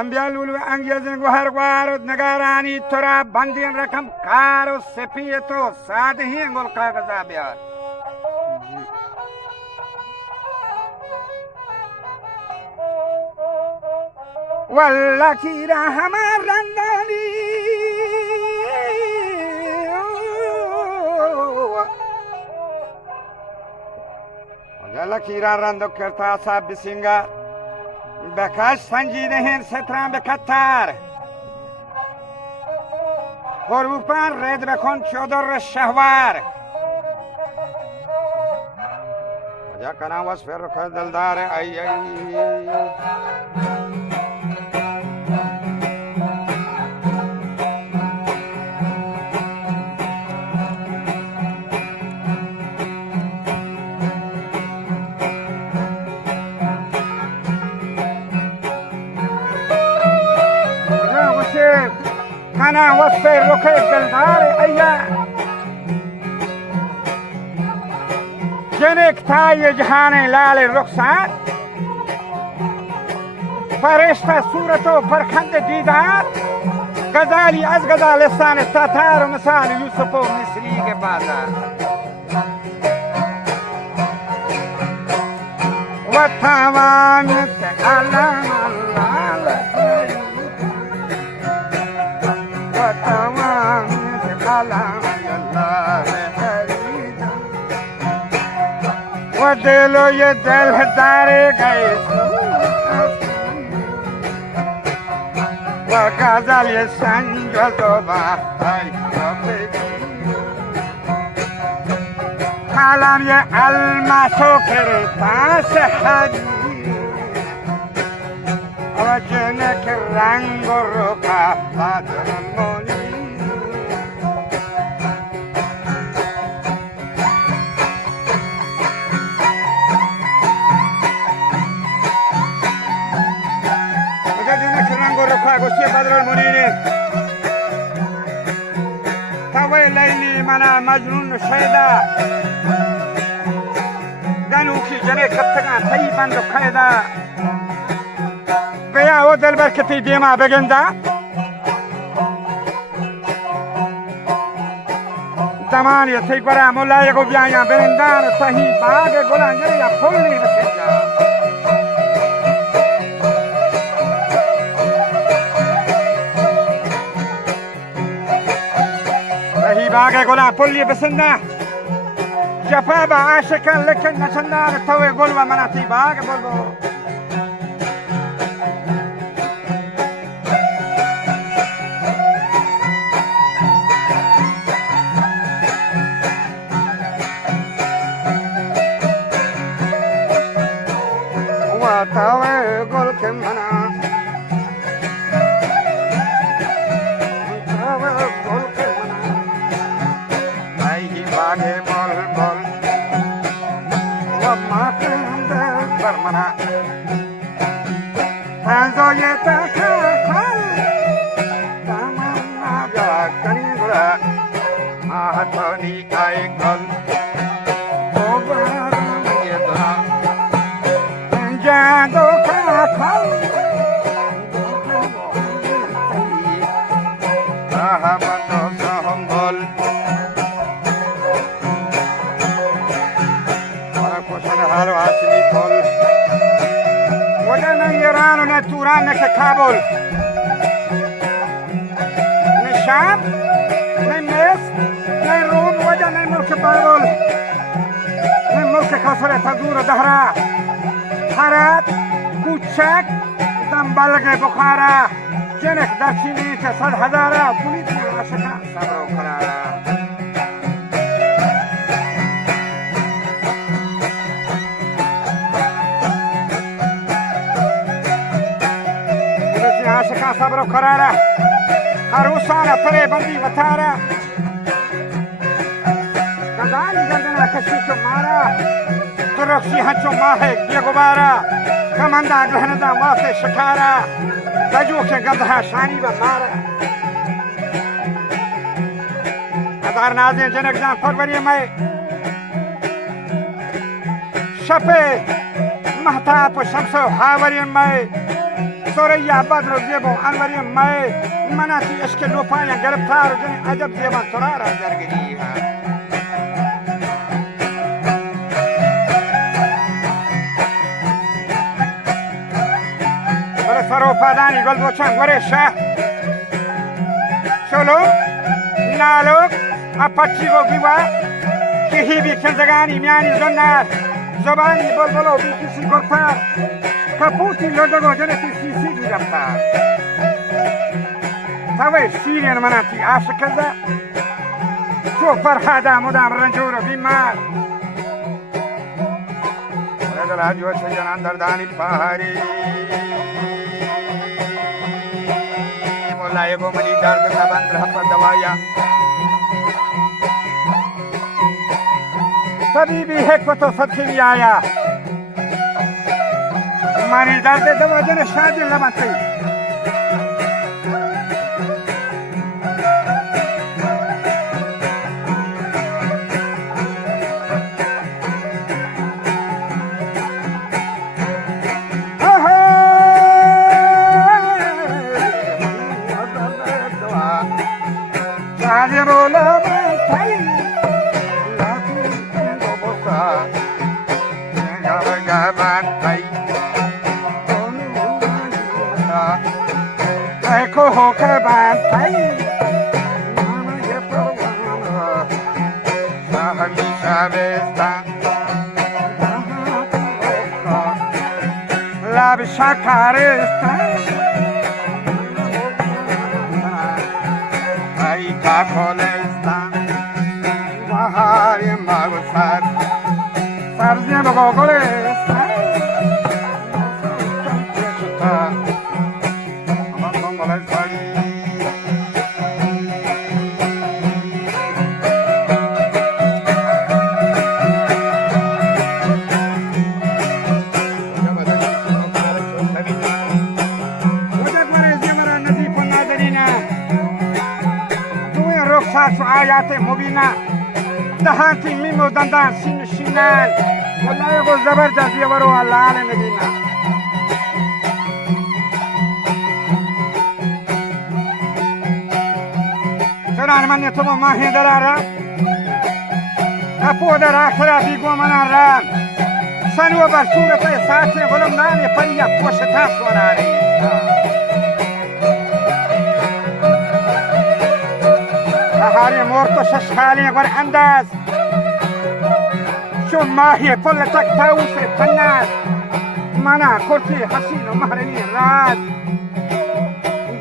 Colombia lulu angiazen guharguarut nagarani tora bandian rakam karo sepieto sadhi engol kagaza biar. Walla kira hamar randani Walla kira rando kerta sab bisinga Bekaş sanjidehin setran bekatar Korbupan red bekon çodor şehvar Hoca kana was ferro kadaldar ay أنا وصفي ركيب بالدار أيا جنك تاي جهاني لالي الرخصات فرشتة صورته فرخند ديدار غزالي از غزال لسان التتار ومثال يوسف ومصري के बाजार وتمامت علام الله ودلو يدل داري قيس وغزال يسنجل دوبا كلام يا المسوكر تاس حدي وجنك الرنگ الرقا بدر المولي Gosia Badr al-Munini Tawai Layli Mana Majnun Shayda Ganuki Jane Kaptagan Tayyiban Qaida Gaya Odal Barkati Dima Begenda Tamania Taybara Mulaya Gobiaya Berendan Tahi Baga Golangaya Poli Besenja باقي قولها بولي بسنة جفابة عاشقا لكن نشنار توي قولوا مناتي باقي بولو وتوي قول كمنا Sahabando Sahongol Warakosan Halo Asimi Pol Wadana Iran na Turan na Kabul Ni Sham Ni Mes Ni Rum Wadana Mulk Babul Ni Mulk Kasra Tadur Dahra Harat Kuchak Dambalg Bukhara جنك دارشيني كسر هزارة بوليتي عشقا صبر وقرارا بوليتي عشقا صبر وقرارا هروسانا پري بندي وطارا قداني گردنا کشیچو مارا ترخشي هنچو ماهي گيگوبارا کماندا گلهندا واسه شکارا تجو که گندها شانی به ماره ادار نازین جنک جان پروری میں شپه محتاب و شمس و حاوری میں سوریا بدر و زیب و انوری میں مناتی عشق لوپایا گرفتار و جنی عجب زیبان سرارا جرگری ہے سرو پادانی گل دوچان ورشه شلو نالو اپچی گو گیوا کهی بی کنزگانی میانی زنر زبانی بلبلو بی کسی گرتر کپوتی لدگو جنتی سیسی گیرفتر تاوی شیرین مناتی عاشقزه تو فرحاده مدام رنجور و بیمار ولد الهدی و شیران دردانی پاهری लाए गो money दर्द का बंद रह पर दवाया सभी भी है को तो सबसे भी आया हमारी दर्द दवा जन शादी लमते हो के बात भाई मामा ये परवाना साहबी शाबेस्ता लाभ शाखारेस्ता आई का खोलेस्ता वहारी मागुसार सरजियां बगोगोलेस्ता آیات مبینه دهانتی میمو دندان سین شینان والله یه زبردست یه برو الله نبینا چرا من تو ماهی دراره کپو در آخره بیگو من رام سنو بر صورت ساعتی غلم نانی پریا پوشتا سواناری هاري مورتو ششخالي غير انداز شو ما هي كل تكتاوس الناس منا كرتي حسين ومهرني راد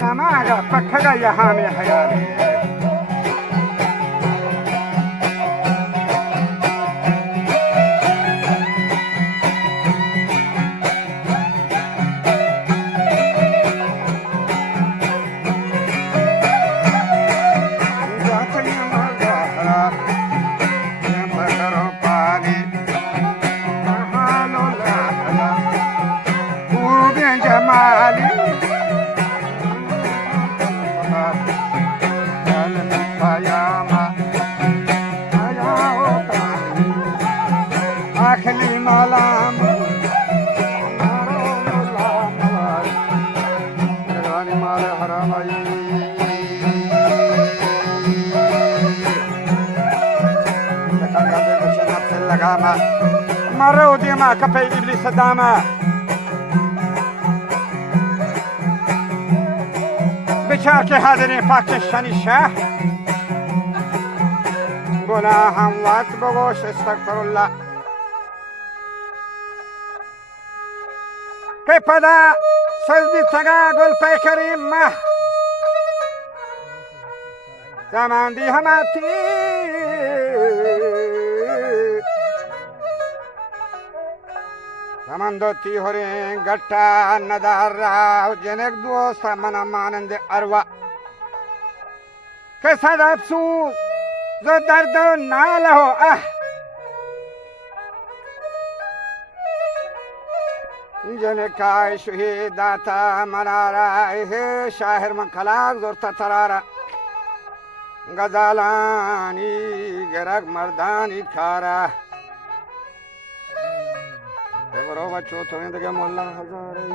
دماغا فكذا يا هامي حيالي مرة وديما كفي إبليس داما بشارك حاضرين فاكش شني شاه گناهم وات بگوش استغفر الله که پدا سجدی تگا گل پیکریم مه زمان دی هماتی زمان دوتی هورین گٹا ندار راو جنک دوست من مانند اروا که صد افسوس زو درد و ناله و جنکای شهیداتا منارای شاهر من خلاق زورتا ترارا غزالانی گرگ مردانی کارا برو بچو تو اندگه مولا هزاری